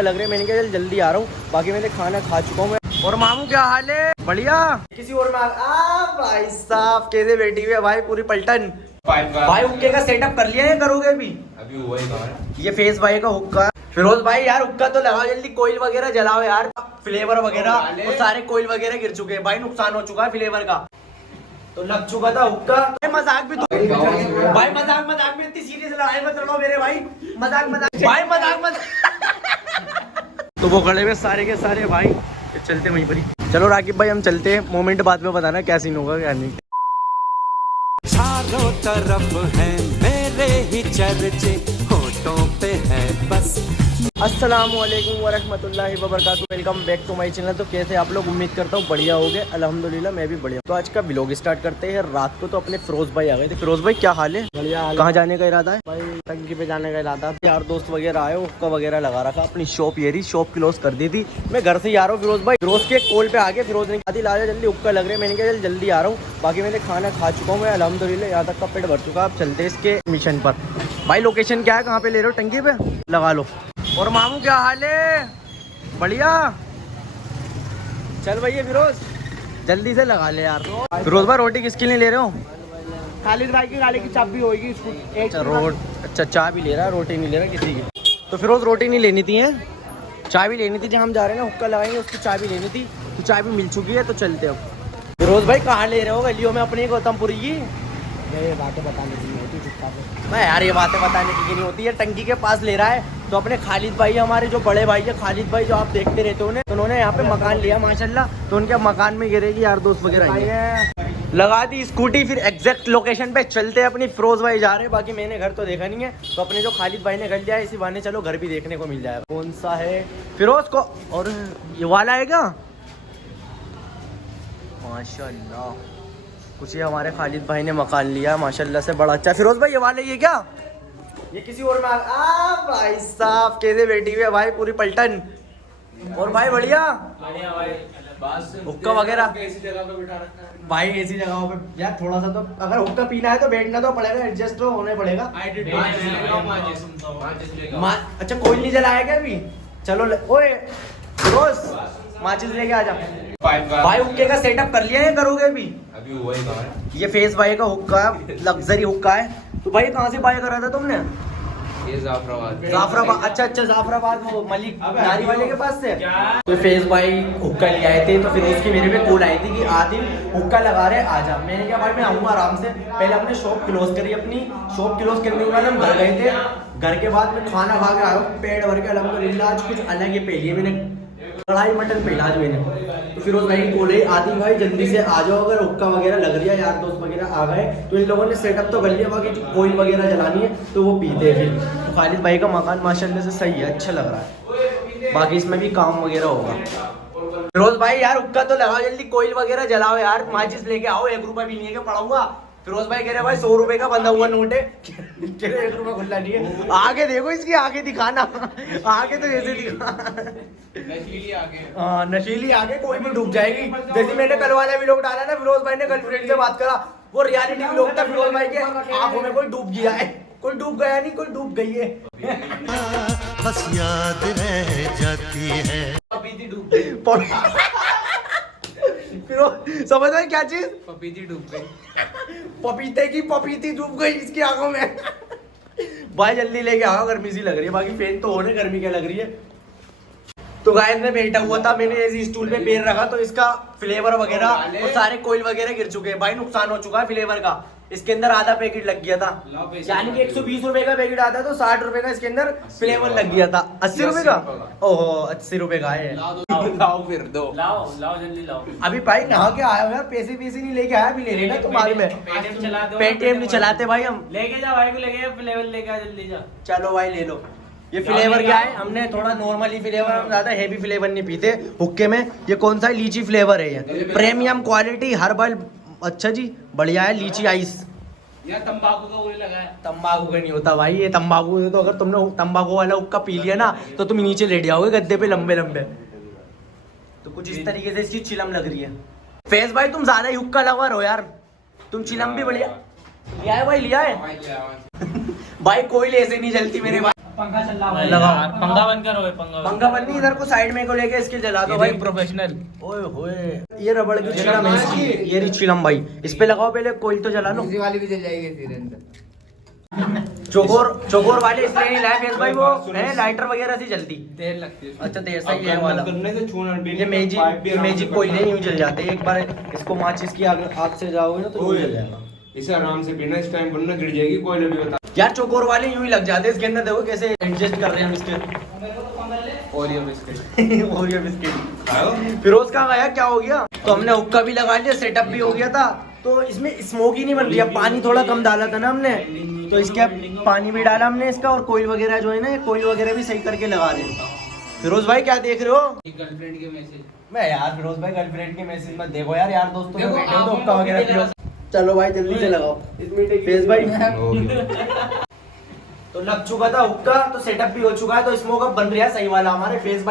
लग रहा है, मैंने कहा जल्दी आ रहा हूँ। बाकी मैंने खाना खा चुका हूँ मैं। और मामू क्या हाल है? बढ़िया। किसी और में भाई साहब कैसे बैठी हुई है भाई, पूरी पलटन। भाई हुक्के का सेटअप कर लिया है, करोगे अभी? अभी हुआ ही कहाँ है? ये फेस भाई का हुक्का। फिरोज भाई यार हुक्का तो लगाओ जल्दी, कोयल वगैरह जलाओ यार, फ्लेवर वगैरह। वो सारे कोयल वगैरह गिर चुके हैं भाई, नुकसान हो चुका है फ्लेवर का। तो लग चुका था हुक्का। मजाक भी तो भाई, मजाक में इतनी सीरियस लड़ाई मत लड़ो मेरे भाई। मजाक भाई, मजाक तो वो खड़े हुए सारे के सारे भाई, चलते वहीं पर ही। चलो राकिब भाई हम चलते हैं, मोमेंट बाद में बताना क्या सीन होगा क्या नहीं। चारों तरफ है मेरे ही चर्चे, होठों पे है बस। अस्सलामुअलैकुम वरहमतुल्लाहि वबरकातुहू। Welcome back to my channel. तो कैसे आप लोग? उम्मीद करता हूँ बढ़िया होगे। अल्हम्दुलिल्लाह मैं भी बढ़िया। तो आज का व्लॉग स्टार्ट करते हैं। रात को तो अपने फिरोज भाई आ गए थे। फिरोज भाई क्या हाल है? बढ़िया। कहाँ जाने का इरादा है भाई टंकी पे जाने का इरादा। यार दोस्त वगैरह आए, हुक्का वगैरह लगा रखा। अपनी शॉप ये रही, शॉप क्लोज कर दी थी। मैं घर से ही आ रहा हूँ फिरोज भाई। फिरोज के कॉल पे आगे फिरोज ने आदिल आ जा जल्दी, हुक्का लग रहा है। मैंने कहा जल्दी आ रहा हूँ। बाकी मैंने खाना खा चुका हूँ मैं अल्हम्दुलिल्लाह, यहाँ तक का पेट भर चुका। अब चलते इसके मिशन पर। भाई लोकेशन क्या है, कहाँ पे ले रहे हो? टंकी पे लगा लो। और मामू क्या हाल है? बढ़िया। चल भैया फिरोज जल्दी से लगा ले यार। फिरोज भाई रोटी किसके लिए ले रहे हो? खालिद भाई की गाड़ी की चाबी होगी। अच्छा चाय भी ले रहा है, रोटी नहीं ले रहा किसी की। तो फिरोज रोटी नहीं लेनी थी, है चाय भी लेनी थी। जहाँ हम जा रहे हैं ना हुक्का लगाएंगे, उसकी चाय भी लेनी थी। तो चाय भी मिल चुकी है, तो चलते अब। फिरोज भाई कहाँ ले रहे हो? गलियों में अपनी गौतमपुरी की? ये बातें बताने की नहीं होती चुपचाप से। मैं यार ये बातें बताने की नहीं होती है। टंकी के पास ले रहा है। तो अपने खालिद भाई, हमारे जो बड़े भाई है खालिद भाई, जो आप देखते रहते हो, तो उन्होंने यहाँ पे मकान लिया माशाल्लाह। तो उनके मकान में गिरेगी यार दोस्त वगैरह लगा दी स्कूटी। फिर एग्जैक्ट लोकेशन पे चलते हैं अपनी। फिरोज भाई जा रहे हैं, बाकी मैंने घर तो देखा नहीं है। तो अपने जो खालिद भाई ने घर लिया है, इसी बहाने चलो घर भी देखने को मिल जाएगा। कौन सा है फिरोज को? और ये वाला है क्या? माशाल्लाह कुछ ये हमारे खालिद भाई ने मकान लिया माशाल्लाह से, बड़ा अच्छा। फिरोज भाई ये वाले ये क्या? ये किसी और में भाई साहब कैसे बैठी हुई है भाई, पूरी पलटन। और भाई बढ़िया हुक्का वगैरह भाई ऐसी जगहों पे यार। थोड़ा सा तो अगर हुक्का पीना है तो बैठना तो पड़ेगा, एडजस्ट तो होने पड़ेगा। अच्छा कोई नहीं जलाया क्या अभी? चलो ओए फिरोज माचिस लेके आ जा भाई। हुक्के का सेटअप कर लिया है, करोगे अभी? अभी हुआ ही कहाँ है? ये फेस भाई का हुक्का है, लग्जरी हुक्का है। तो भाई कहाँ से बाय करा था तुमने? ये जाफराबाद। अच्छा जाफराबाद, वो मलिक नारी वाले के पास से। तो फेस भाई हुक्का ले आए थे। तो फिर उसकी मेरे पे कॉल आई थी कि आदिल हुक्का लगा रहे आजा। मैंने कहा भाई मैं आऊँगा आराम से। पहले हमने शॉप क्लोज करी अपनी। शॉप क्लोज करने के बाद हम घर गए थे। घर के बाद मैं खाना खा के आया हूँ पेट भर के अल्हम्दुलिल्लाह। आज कुछ अलग ही पहली है मैंने, कढ़ाई मटन पहला आज मैंने। तो फिरोज भाई की कॉल है, आदिल भाई जल्दी से आ जाओ, अगर हुक्का वगैरह लग रही है, यार दोस्त वगैरह आ गए। तो इन लोगों ने सेटअप तो कर लिया, बाकी जो कोयल वगैरह जलानी है तो वो पीते हैं फिर। तो खालिद भाई का मकान माशाल्लाह से सही है, अच्छा लग रहा है। बाकी इसमें भी काम वगैरह होगा। फिरोज भाई यार हुक्का तो लगाओ जल्दी, कोयल वगैरह जलाओ यार, माचिस लेके आओ। 1 रुपया भी नहीं है क्या पड़ाऊंगा? फिरोज भाई कह रहे भाई 100 रुपए का बंधा हुआ नोट है। 1 रुपया खुला नहीं है। आगे देखो इसकी, आगे दिखाना। आगे तो ऐसे दिखा, नशीली आगे। हाँ नशीली आगे कोई भी डूब जाएगी। जैसे मैंने कल वाला व्लॉग डाला ना, फिरोज भाई ने गर्लफ्रेंड से बात करा, वो रियलिटी व्लॉग था। फिरोज भाई के आंखों में कोई डूब गया है, कोई डूब गया नहीं, कोई डूब गई है। बस याद रह जाती है। पपीती डूब गई। फिरोज समझ में क्या चीज? पपीती डूब गई। पपीते की पपीती डूब गई इसकी आंखों में। भाई जल्दी लेके आओ, गर्मी सी लग रही है। बाकी फैन तो होने, गर्मी क्या लग रही है। तो गाइस मैं बैठा हुआ था, मैंने ऐसी स्टूल पे पैर रखा तो इसका फ्लेवर वगैरह वो सारे कोयल वगैरह गिर चुके हैं भाई, नुकसान हो चुका है फ्लेवर का। इसके अंदर आधा पैकेट लग गया था, यानी कि 120 रुपए का पैकेट आता है, तो 60 रुपए का इसके अंदर फ्लेवर लग गया था। 80 रुपए का? ओहो 80 रुपए का है। लाओ फिर दो। लाओ जल्दी लाओ। अभी भाई नहा के आया हो यार, पैसे नहीं लेके आया, अभी ले लेना तुम्हारे में। पेटीएम नहीं चलाते भाई हम। लेके जा भाई को, लेके जा फ्लेवर लेके आ जल्दी जा। चलो भाई ले लो। ये फ्लेवर क्या है? हमने थोड़ा नॉर्मली फ्लेवर, हम ज्यादा हेवी फ्लेवर नहीं पीते हुक्के में। ये कौन सा है? लीची फ्लेवर है ये, प्रीमियम क्वालिटी हर्बल। अच्छा जी बढ़िया है, लीची आइस। यार तंबाकू का गोली लगा है। तंबाकू का नहीं होता भाई ये, तंबाकू तो अगर तुमने तंबाकू वाला हुक्का पी लिया ना तो तुम नीचे लेट जाओगे गद्दे पे लंबे लंबे। तो कुछ इस तरीके से इसकी चिलम लग रही है। फैज भाई तुम ज्यादा ही हुक्का लवर हो यार, तुम चिलम भी बढ़िया लिया है भाई, लिया है। भाई कोई ऐसे नहीं जलती मेरे भाई। पंखा चल रहा है। लगाओ। पंखा बंद करो पंखा पंखा बंद नहीं, इधर को साइड में को लेके इसके जला दो भाई। प्रोफेशनल। ओए होए, ये रबड़ की चिलम है इसकी, ये रही चिलम भाई। इस पे लगाओ पहले, कोई तो जला लो। इसी वाली भी जल जाएगी फिर अंदर। चोकोर वाले इसलिए नहीं लाए फेस भाई, वो है लाइटर वगैरह से जलती। देर लगती है। अच्छा तो ऐसा ही है वाला। करने से छूना ये मैजिक कोयले यूं जल जाते हैं, एक बार इसको माचिस की आग से जाओगे ना तो यूं जल जाएगा। इसे आराम से बिना इस टाइम बनना, गिर जाएगी कोयले भी बता। यार चोकोर वाले यूं ही लग जाते हैं इसके अंदर। देखो कैसे एडजस्ट कर रहे हैं हम इसके। Oreo biscuit. Oreo biscuit. Feroz कहाँ गया, क्या हो गया? तो हमने हुक्का भी लगा लिया, सेटअप भी हो गया था, तो इसमें स्मोक ही नहीं बन रही है। पानी थोड़ा कम डाला था ना हमने, तो इसके अब पानी भी डाला हमने इसका, और कोयल वगैरह जो है ना, ये कोयल वगैरह भी सही करके लगा रहे हैं। फिरोज भाई क्या देख रहे हो? गर्लफ्रेंड के मैसेज। मैं यार फिरोज भाई गर्लफ्रेंड के मैसेज मत देखो यार, यार दोस्तों में बैठे हो तो हुक्का वगैरह पियो। चलो भाई जल्दी से लगाओ फेस भाई। तो लग चुका था हुक्का, तो सेटअप भी हो चुका है, तो स्मोक अब बन रहा है सही वाला हमारे फेस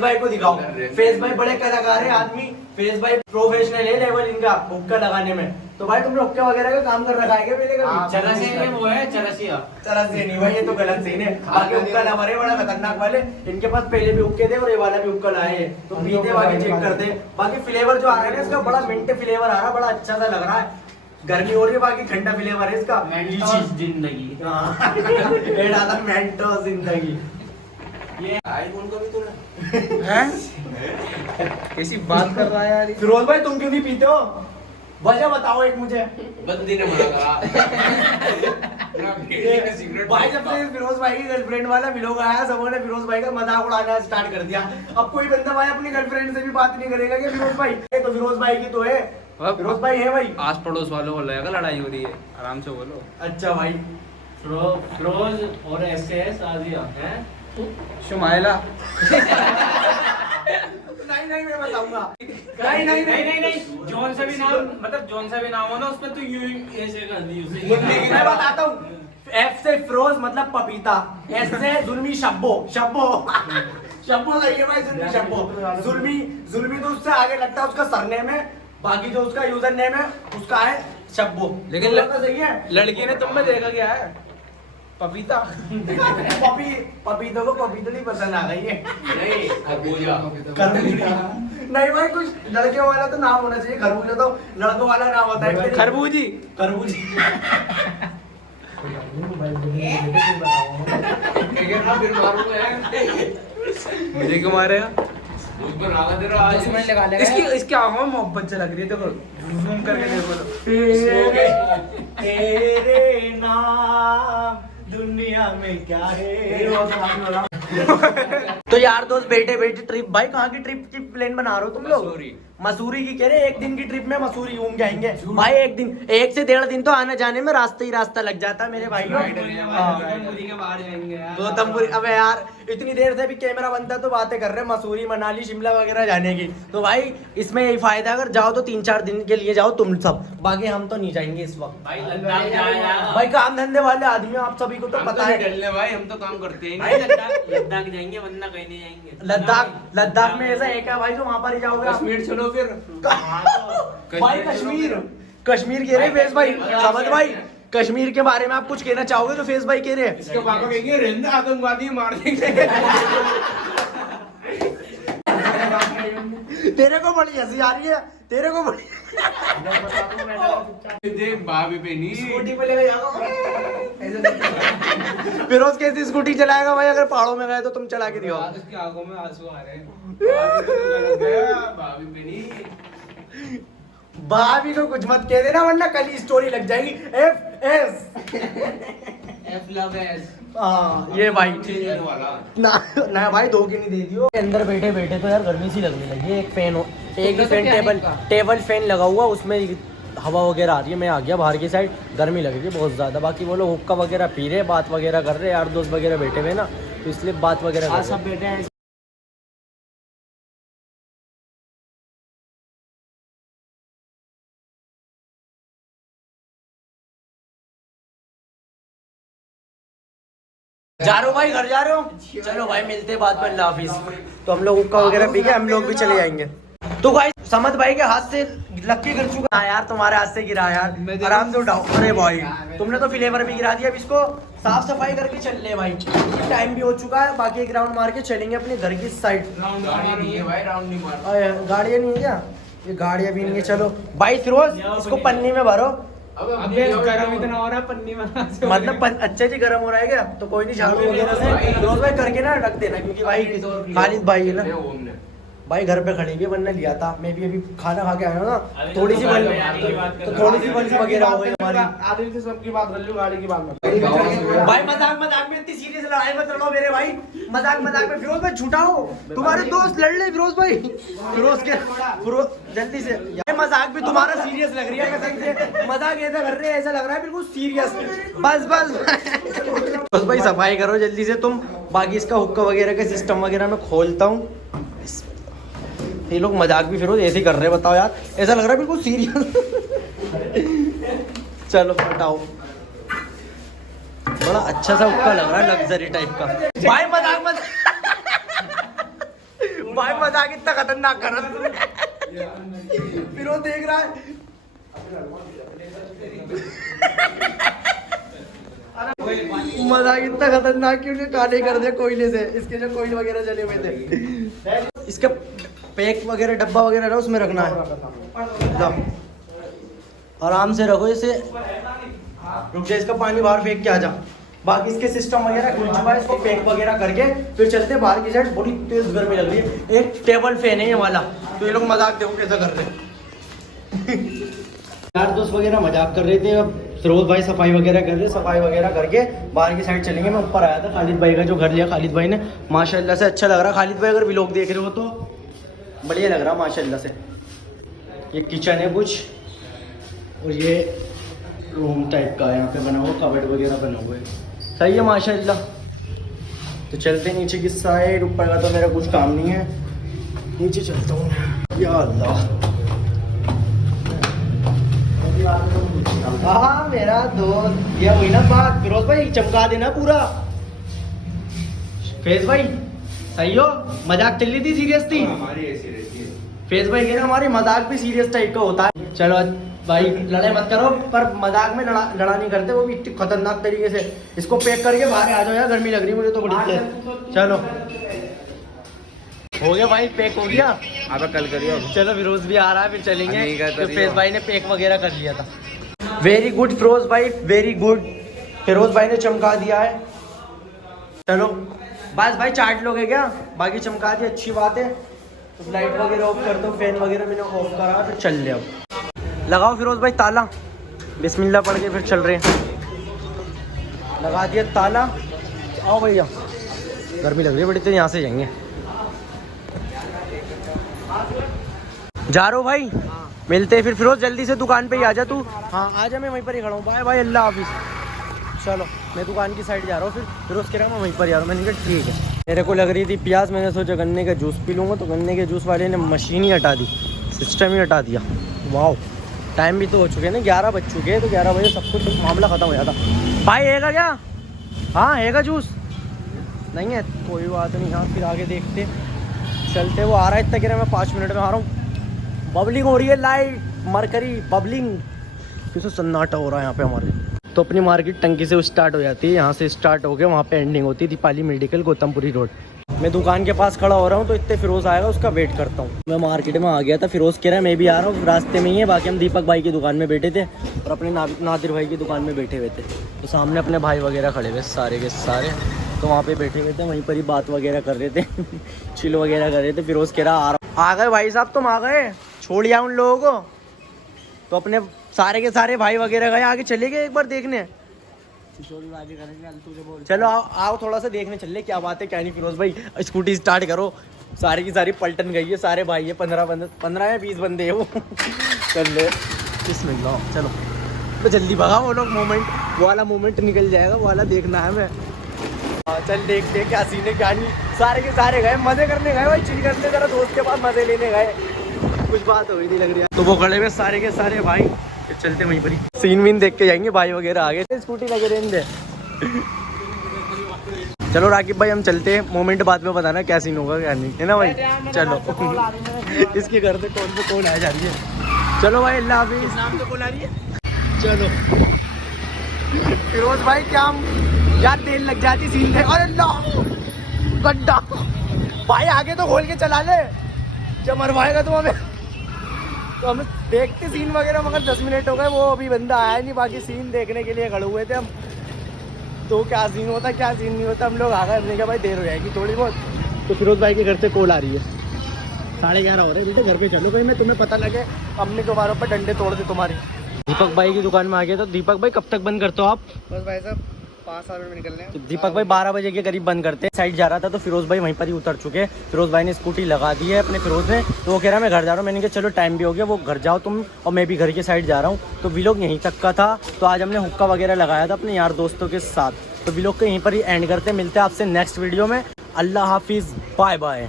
भाई को दिखाओ। फेस भाई बड़े कलाकार है आदमी, फेस भाई प्रोफेशनल है लेवल इनका हुक्का लगाने में। तो भाई तुमने हुक्का वगैरह का काम कर रखा है क्या पहले कभी? चरसिया में वो है चरसिया। चरसिया नहीं भाई, ये तो गलत सीन है। बाकी हुक्का लगा रहे बड़ा खतरनाक वाले, इनके पास पहले भी हुक्के थे और ये वाला भी हुक्का लाए हैं, तो पीते बाकी चेक करते। बाकी फ्लेवर जो आ रहा है इसका बड़ा मिंट फ्लेवर आ रहा है, बड़ा अच्छा सा लग रहा है। गर्मी हो रही है, बाकी ठंडा फ्लेवर है इसका। मेंटोस जिंदगी। ये डाला मेंटोस जिंदगी। ये आईफोन का भी तूने हैं? कैसी बात कर रहा है यार? फिरोज भाई तुम क्यों नहीं पीते हो? वजह बताओ एक मुझे। बंदी ने मना करा। भाई जब से फिरोज भाई की गर्लफ्रेंड वाला व्लॉग आया, सबों ने फिरोज भाई का मजाक उड़ाना स्टार्ट कर दिया। अब कोई बंदा भाई अपनी गर्लफ्रेंड से भी बात नहीं करेगा कि फिरोज भाई तो फिरोज भाई की तो है, फिरोज भाई है भाई। आस पड़ोस वालों को लगेगा लड़ाई हो रही है, आराम से बोलो। अच्छा भाई फिरोज और एसएस आदिया हैं। शुमाइला। नहीं मैं बताऊंगा। नहीं जोन से भी नाम, मतलब जोन से भी नाम हो ना उसमें तो यू ऐसे कर दी उसे। मैं बताता हूँ। एफ से फिरोज मतलब पपीता, एस से जुल्मी शब्बो शब्बो सही है भाई, जुल्मी शब्बो। जुल्मी तो उससे आगे लगता है उसका सरनेम है, बाकी जो उसका यूजर नेम है उसका है शब्बो। लेकिन तो सही है। लड़की ने तुम में देखा क्या है? पपीता। पपीतों को पपीतली पसंद आ गई है। नहीं खरबूजा। नहीं भाई कुछ लड़के वाला तो नाम होना चाहिए, खरबूजा तो लड़कों वाला नाम होता है। खरबूजी। खरबूजी। फिर मारूंगा। मुझे क्यों मारेगा? मुझ पर आगा तेरा आज मैं लगा इसकी आंखों में मोहब्बत से लग रही है, देखो जूम करके देखो तो। तेरे नाम दुनिया में क्या है। तो यार दोस्त बैठे ट्रिप, भाई कहाँ की ट्रिप की प्लान बना रहे हो तुम लोग? मसूरी की कह रहे, एक दिन की ट्रिप में मसूरी घूम जाएंगे भाई। एक से 1.5 दिन तो आने जाने में रास्ता ही रास्ता लग जाता है मेरे भाई। गौतमपुरी, अबे यार इतनी देर से भी कैमरा बनता तो बातें कर रहे हैं मसूरी मनाली शिमला वगैरह जाने की। तो भाई इसमें यही फायदा, अगर जाओ तो 3-4 दिन के लिए जाओ तुम सब, बाकी हम तो नहीं जाएंगे इस वक्त। भाई लद्दाख जाएगा। भाई काम धंधे वाले आदमी हो आप, सभी को तो पता है। डलने भाई, हम तो काम करते हैं। भाई लद्दाख जाएंगे वरना कहीं नहीं जाएंगे। लद्दाख में ऐसा एक है भाई जो वहाँ पर ही जाओगे। कश्मीर चलो फिर। भाई कश्मीर कह रहे फेस भाई, समझ भाई कश्मीर के बारे में आप कुछ कहना चाहोगे तो फेस भाई कह रहे हैं। इसके पापा कहेंगे रेंदा आतंकवादी मार देंगे। तेरे को बड़ी हंसी आ रही है, तेरे को बड़ी। देख भाभी पे नहीं स्कूटी पे लेके जाओ। फिरोज कैसी स्कूटी चलाएगा भाई? अगर पहाड़ों में गए तो तुम चला के दियो। उसकी आंखों में आंसू आ रहे हैं। भाभी पे नहीं। भाभी को कुछ मत कह देना वरना कल ही स्टोरी लग जाएगी। F love S. हाँ ये भाई वाला ना भाई 2 की नहीं दे दियो। अंदर बैठे तो यार गर्मी सी लगने लगी है। एक फैन टेबल फैन लगा हुआ, उसमें हवा वगैरह आ रही है। मैं आ गया बाहर की साइड, गर्मी लग रही है बहुत ज़्यादा। बाकी वो लोग हुक्का वगैरह पी रहे, बात वगैरह कर रहे, यार दोस्त वगैरह बैठे हुए ना, तो इसलिए बात वगैरह कर सब बैठे हैं। जा रहे हो भाई, घर जा रहे हो? चलो भाई मिलते हैं बाद में, अल्लाह हाफिज। तो हम लोग हुक्का वगैरह पी के हम लोग भी चले जाएंगे। तो भाई समद भाई के हाथ से लग के गिर चुका है यार, तुम्हारे हाथ से गिरा यार, आराम से उठाओ। अरे भाई तुमने तो फ्लेवर भी गिरा दिया। अब इसको साफ सफाई करके चल ले भाई, टाइम भी हो चुका है। बाकी एक राउंड मार के चलेंगे अपने घर की साइड। गाड़ी नहीं है भाई, राउंड नहीं मार। गाड़ियाँ नहीं है क्या? ये गाड़ियाँ भी नहीं है। चलो भाई फिरोज इसको पन्नी में भरो। अबे गरम इतना हो रहा है पन्नी में मतलब अच्छा जी गर्म हो रहा है क्या? तो कोई नहीं, झाड़ू वगैरह से फिरोज भाई करके ना रख देना, क्योंकि भाई खालिद भाई है ना भाई घर पे खड़ी है, वरना लिया था। मैं भी अभी खाना खा के आया हूँ ना, थोड़ी सी बन तो थोड़ी सी बन वगैरह हो गई हमारी। आदिल से सबकी बात कर लो, गाड़ी की बात मत। भाई मजाक मजाक में इतनी सीरियस लड़ाई मत लड़ो मेरे भाई। मजाक मजाक में फिरोज भाई झूठा हो, तुम्हारे दोस्त लड़ ले फिरोज भाई। फिरोज जल्दी से यार, मजाक भी तुम्हारा सीरियस लग रही है कसम से। मजाक ऐसा कर रहे हैं, ऐसा लग रहा है बिल्कुल सीरियस। बस भाई सफाई करो जल्दी से तुम। बाकी इसका हुक्का वगैरह का सिस्टम वगैरह मैं खोलता हूँ। ये लोग मजाक भी फिरोज ऐसे ही कर रहे हैं, बताओ यार, ऐसा लग रहा है बिल्कुल सीरियस। चलो हटाओ, बड़ा अच्छा सा हुक्का लग रहा है, लग्जरी टाइप का। भाई मजाक भाई मजाक इतना खतरनाक कर रहा है। फिरोज देख रहा है। मजाक इतना खतरनाक क्यों नहीं, काले कर दे कोयले से। इसके जो कोयले वगैरह जले हुए थे, इसका पैक वगैरह डब्बा वगैरह ना उसमें रखना है। आराम से रखो इसे। रुक जा, इसका पानी बाहर फेंक के आ जा। बाकी इसके सिस्टम वगैरह खुल चुका है, इसको पैक वगैरह करके फिर चलते हैं बाहर की साइड। बड़ी तेज गर्मी लग रही है। एक टेबल फैन है ये वाला, तो ये लोग मजाक देखो कैसा कर रहे हैं। यार दोस्त वगैरह मजाक कर रहे थे, अब फिरोज भाई सफाई वगैरह कर रहे, सफाई वगैरह करके बाहर की साइड चलेंगे। मैं ऊपर आया था, खालिद भाई का जो घर लिया खालिद भाई ने, माशाल्लाह से अच्छा लग रहा। खालिद भाई अगर व्लॉग देख रहे हो तो बढ़िया लग रहा माशाल्लाह से। ये किचन है कुछ, और ये रूम टाइप का है, यहाँ पे बना हुआ कबर्ड वगैरह बना हुआ है, सही है माशाल्लाह। तो चलते हैं नीचे की साइड। ऊपर का तो मेरा कुछ काम नहीं है, नीचे चलता हूँ। या अल्लाह, हाँ मेरा दोस्त ये हुई ना बात। फिरोज भाई चमका देना पूरा। फेज भाई सही हो, मजाक चल रही थी सीरियस थी। हमारी ऐसी रहती है। फेज भाई कह रहे हमारी मजाक भी सीरियस टाइप का होता है। चलो भाई लड़ाई मत करो, पर मजाक में लड़ा नहीं करते, वो भी इतनी खतरनाक तरीके से। इसको पैक करके बाहर आ जाओ यार, गर्मी लग रही है मुझे तो बड़ी से। चलो हो गया भाई, पैक हो गया। अब कल करियो। चलो फिरोज भी आ रहा है, फिर चलेंगे। नहीं करता तो फेज भाई ने पैक वगैरह कर लिया था। वेरी गुड फिरोज भाई, वेरी गुड। फिरोज भाई ने चमका दिया है। चलो बस भाई, चाट लोगे क्या? बाकी चमका दिया, अच्छी बात है। तो लाइट वगैरह ऑफ कर दो, फैन वगैरह मैंने ऑफ करा, फिर चल ले। अब लगाओ फिरोज भाई ताला, बिस्मिल्लाह पढ़ के फिर चल रहे हैं। लगा दिया ताला। आओ भैया, गर्मी लग रही है बड़ी, तो यहाँ से जाएंगे। जा रहे हो भाई? मिलते हैं फिर फिरोज, जल्दी से दुकान पे ही आ जा तू। हाँ आ जा, मैं वहीं पर ही खड़ा हूँ। बाय बाय, अल्लाह हाफिज़। चलो मैं दुकान की साइड जा रहा हूँ, फिर फिरोज कह रहा मैं वहीं पर जा रहा हूँ। मैंने कहा ठीक है। मेरे को लग रही थी प्यास, मैंने सोचा गन्ने का जूस पी लूँगा, तो गन्ने के जूस वाले ने मशीन ही हटा दी, सिस्टम ही हटा दिया। वाह, टाइम भी तो हो चुके हैं ना, 11 बज चुके हैं। तो 11 बजे सब कुछ मामला ख़त्म हो जाता। भाई है क्या? हाँ है जूस? नहीं है, कोई बात नहीं। हाँ फिर आगे देखते चलते। वो आ रहा है, इतना कह रहा मैं 5 मिनट में आ रहा हूँ। बबलिंग हो रही है, लाइट मरकरी बबलिंग, किसी सन्नाटा हो रहा है यहाँ पे हमारे। तो अपनी मार्केट टंकी से स्टार्ट हो जाती है, यहाँ से स्टार्ट हो गया, वहाँ पे एंडिंग होती है दीपाली मेडिकल गौतमपुरी रोड। मैं दुकान के पास खड़ा हो रहा हूँ, तो इतने फिरोज आएगा, उसका वेट करता हूँ। मैं मार्केट में आ गया था, फिरोज कह रहा है मैं भी आ रहा हूँ, रास्ते में ही है। बाकी हम दीपक भाई की दुकान में बैठे थे और अपने नादिर भाई की दुकान में बैठे हुए थे। तो सामने अपने भाई वगैरह खड़े हुए सारे के सारे, तो वहाँ पे बैठे हुए थे, वहीं पर ही बात वगैरह कर रहे थे, चिल वगैरह कर रहे थे। फिरोज कह रहा आ गए भाई साहब, तुम आ गए, छोड़िया उन लोगों को। तो अपने सारे के सारे भाई वगैरह गए, आगे चले गए एक बार देखने। चलो आओ थोड़ा सा देखने चल ले, क्या बात है क्या नहीं। फिरोज भाई स्कूटी स्टार्ट करो, सारी की सारी पलटन गई है, सारे भाई है, 15 या 20 बंदे है वो। चल ले बिस्मिल्लाह, चलो तो जल्दी भगा, वो लोग मोमेंट वाला मोमेंट निकल जाएगा, वो वाला देखना है मैं। चल देखते क्या सीन है क्या नहीं। सारे के सारे गए, मजे करने गए भाई, चिल करने, जरा दोस्त के पास मजे लेने गए। कुछ बात हो ही नहीं लग रही है। तो वो खड़े हुए सारे के सारे भाई, चलते वहीं पर ही सीन वीन देख के जाएंगे। भाई वगैरह आ गए, स्कूटी लगे रहेंगे। चलो राकिब भाई हम चलते हैं, मोमेंट बाद में बताना क्या सीन होगा क्या नहीं, है ना भाई। चलो इसके घर से कौन से कौन आ जा रही है। चलो भाई अल्लाह हाफिज़। नाम तो कौन आ रही है। चलो फिरोज भाई क्या हम यार तेल लग जाती सीन थे। अरे ला गड्ढा भाई, आगे तो खोल के चला ले, जब मरवाएगा तो हमें। तो हम देखते सीन वगैरह, मगर 10 मिनट हो गए, वो अभी बंदा आया नहीं। बाकी सीन देखने के लिए खड़े हुए थे हम, तो क्या सीन होता क्या सीन नहीं होता, हम लोग आ गए। हमने कहा भाई देर हो जाएगी थोड़ी बहुत। तो फिरोज भाई के घर से कॉल आ रही है, 11:30 हो रहे हैं। बेटे घर पे चलो, भाई मैं तुम्हें पता लगे अम्मी तुम्हारे ऊपर डंडे तोड़ दे तुम्हारी। दीपक भाई की दुकान में आ गया। तो दीपक भाई कब तक बंद करते हो आप? बस भाई साहब 5 मिनट में निकलने हैं। तो दीपक भाई 12 बजे के करीब बंद करते हैं। साइड जा रहा था तो फिरोज भाई वहीं पर ही उतर चुके हैं। फिरोज भाई ने स्कूटी लगा दी है अपने फिरोज ने, तो वो कह रहा है मैं घर जा रहा हूँ। मैंने कहा चलो टाइम भी हो गया, वो घर जाओ तुम और मैं भी घर के साइड जा रहा हूँ। तो व्लॉग यहीं तक का था। तो आज हमने हुक्का वगैरह लगाया था अपने यार दोस्तों के साथ। तो व्लॉग को यहीं पर ही एंड करते हैं। मिलते हैं आपसे नेक्स्ट वीडियो में। अल्लाह हाफिज़, बाय बाय।